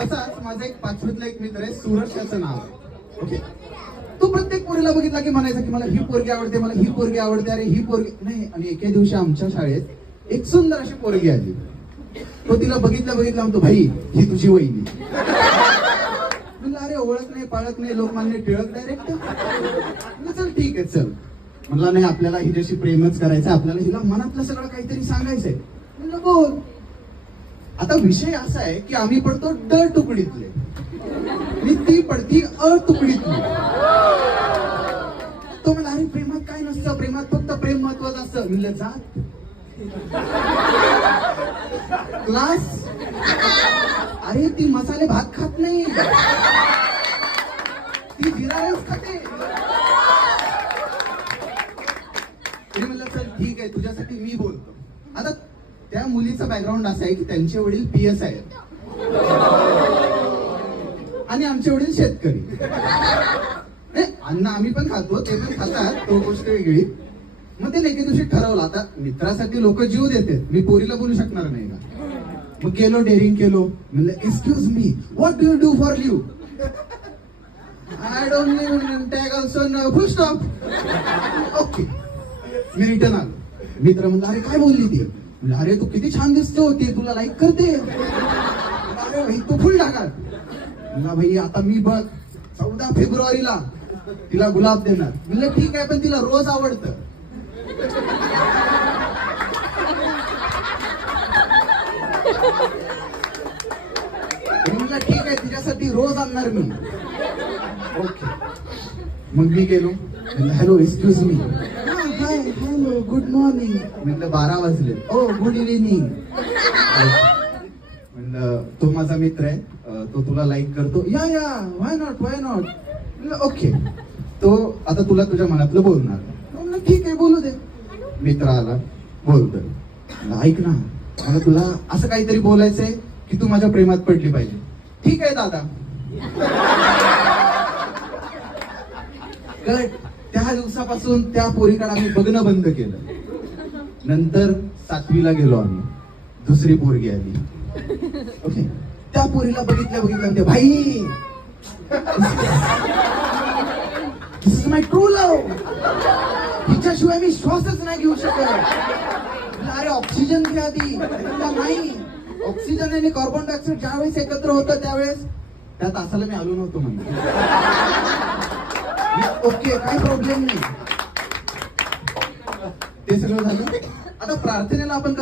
तसाच माझा एक पाचवीतला एक मित्र आहे, सूरज त्याचं नाव आहे. ओके, तो प्रत्येक पोरीला बघितला की म्हणायचा की मला ही पोरगी आवडते, मला ही पोरगी आवडते, अरे ही पोरगी नाही. आणि एके दिवशी आमच्या शाळेत एक सुंदर अशी पोरगी आली. तो तिला बघितलं म्हणतो, भाई ही तुझी वहिनी. म्हणलं अरे ओळख नाही पाळख नाही, लोकमान्य टिळक डायरेक्ट. म्हणलं चल ठीक आहे चल. म्हणला नाही आपल्याला हिच्याशी प्रेमच करायचं, आपल्याला हिला मनातलं सगळं काहीतरी सांगायचंय. म्हणलं बोल. आता विषय असा आहे की आम्ही पडतो ड तुकडीतले आणि ती पडती अ तुकडीतली. तो मला अरे प्रेमात काय नसतं, प्रेमात फक्त प्रेम महत्वाचं असतं. म्हणलं जात क्लास, अरे ती मसाले भात खात नाही, ती जिरा राईस खाते. म्हणलं चल ठीक आहे तुझ्यासाठी मी बोलतो. आता त्या मुलीचा बॅकग्राऊंड असा आहे की त्यांचे वडील PS आहेत आणि आमचे वडील शेतकरी. अन्न आम्ही पण खातो, ते पण खातात, तो गोष्ट वेगळी. मग ते एके दिवशी ठरवलं आता मित्रासाठी लोक जीव देतात, मी पोरीला बोलू शकणार नाही का. मग गेलो, डेअरिंग केलो. म्हणलं excuse me, what do you do for live? I don't live tag also full stop. Okay, मी रिटर्न आलो. मित्र म्हणला अरे काय बोलली ती? म्हणलं अरे तू किती छान दिसतो, ते तुला लाईक करते. अरे भाई तू फुल टाका. म्हणला भाई आता मी बघ 14 फेब्रुवारीला तिला गुलाब देणार. म्हणलं ठीक आहे पण तिला रोज आवडतं. म्हणलं ठीक आहे तिच्यासाठी रोज आणणार मी. ओके, मग मी गेलो. Hello excuse me. Hi hello good morning. म्हणलं 12 वाजले. ओ गुड इव्हिनिंग. म्हणलं तो माझा मित्र आहे, तो तुला लाईक करतो. या व्हाय नॉट व्हाय नॉट. म्हणलं ओके, तो आता तुला तुझ्या मनातलं बोलणार. म्हणलं ठीक आहे बोलू दे. मित्र आला, बोलतोय. ऐक ना, मला तुला असं काहीतरी बोलायचंय की तू माझ्या प्रेमात पडली पाहिजे. ठीक आहे दादा. कट. त्या दिवसापासून त्या पोरीकडे आम्ही बघणं बंद केलं. नंतर 7वीला गेलो आम्ही, दुसरी पोरगी आली. ओके, त्या पोरीला बघितल्या भाई दिस इज माय ट्रू लव्ह, हिच्याशिवाय मी श्वासच नाही घेऊ शकत. अरे ऑक्सिजन घ्या आधी. नाही, ऑक्सिजन आणि कार्बन डायऑक्साईड ज्यावेळेस एकत्र होतं त्यावेळेस त्या तासाला मी आलो नव्हतो म्हणजे. ओके काही प्रॉब्लेम नाही. ते सगळं झालं. आता प्रार्थनेला आपण